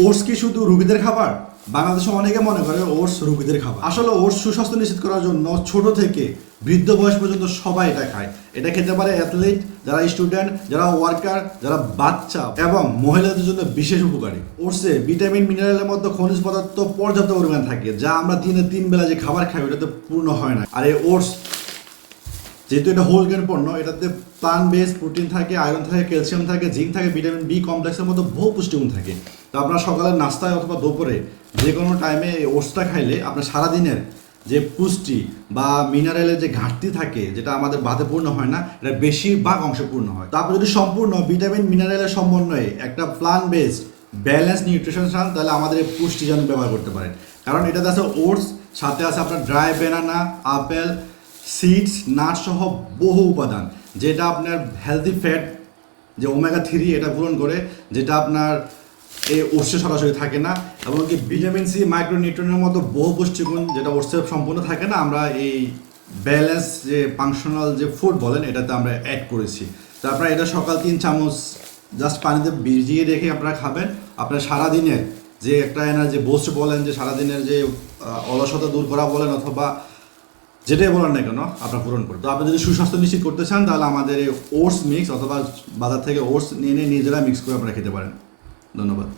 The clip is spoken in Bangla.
ওটস কি শুধু রোগীদের খাবার? বাংলাদেশে অনেকে মনে করে ওটস রোগীদের খাবার। আসলে ওটস সুস্বাস্থ্য নিশ্চিত করার জন্য ছোট থেকে বৃদ্ধ বয়স পর্যন্ত সবাই এটা খায়। এটা খেতে পারে অ্যাথলিট, যারা স্টুডেন্ট, যারা ওয়ার্কার, যারা বাচ্চা এবং মহিলাদের জন্য বিশেষ উপকারী। ওটসে ভিটামিন মিনারেলের মধ্যে খনিজ পদার্থ পর্যাপ্ত পরিমাণ থাকে, যা আমরা দিনে 3 বেলা যে খাবার খাই ওটাতে পূর্ণ হয় না। আর এই ওটস যেহেতু এটা হোল গ্রেন পণ্য, এটাতে প্লান্ট বেস প্রোটিন থাকে, আয়রন থাকে, ক্যালসিয়াম থাকে, জিঙ্ক থাকে, ভিটামিন বি কমপ্লেক্সের মতো বহু পুষ্টিগুণ থাকে। তো আপনার সকালের নাস্তায় অথবা দুপুরে যে কোনো টাইমে এই ওটসটা খাইলে আপনার সারাদিনের যে পুষ্টি বা মিনারেলের যে ঘাটতি থাকে, যেটা আমাদের ভাতে পূর্ণ হয় না, এটা বেশিরভাগ অংশ পূর্ণ হয়। তারপর যদি সম্পূর্ণ ভিটামিন মিনারেলের সমন্বয়ে একটা প্লান্ট বেস ব্যালেন্স নিউট্রিশন চান, তাহলে আমাদের এই পুষ্টি যেন ব্যবহার করতে পারেন। কারণ এটাতে আছে ওটস, সাথে আছে আপনার dry banana, apple, seeds, nut সহ বহু উপাদান, যেটা আপনার হেলদি ফ্যাট যে ওমেগা 3 এটা পূরণ করে, যেটা আপনার এই ওটসে সরাসরি থাকে না। এবং কি ভিটামিন সি, মাইক্রোনিউট্রিয়েন্টের মতো বহু পুষ্টিগুণ যেটা ওটসে সম্পূর্ণ থাকে না, আমরা এই ব্যালেন্স যে ফাংশনাল যে ফুড বলেন এটাতে আমরা অ্যাড করেছি। তো আপনারা এটা সকাল 3 চামচ জাস্ট পানিতে ভিজিয়ে রেখে আপনারা খাবেন। আপনার সারাদিনের যে একটা এনার্জি বুস্ট বলেন, যে সারাদিনের যে অলসতা দূর করা বলেন, অথবা যেটাই বলেন না কেন আপনার পূরণ করবে। তো আপনি যদি সুস্বাস্থ্য নিশ্চিত করতে চান, তাহলে আমাদের এই ওটস মিক্স অথবা বাজার থেকে ওটস নিয়ে নিজেরা মিক্স করে আপনারা খেতে পারেন। ধন্যবাদ।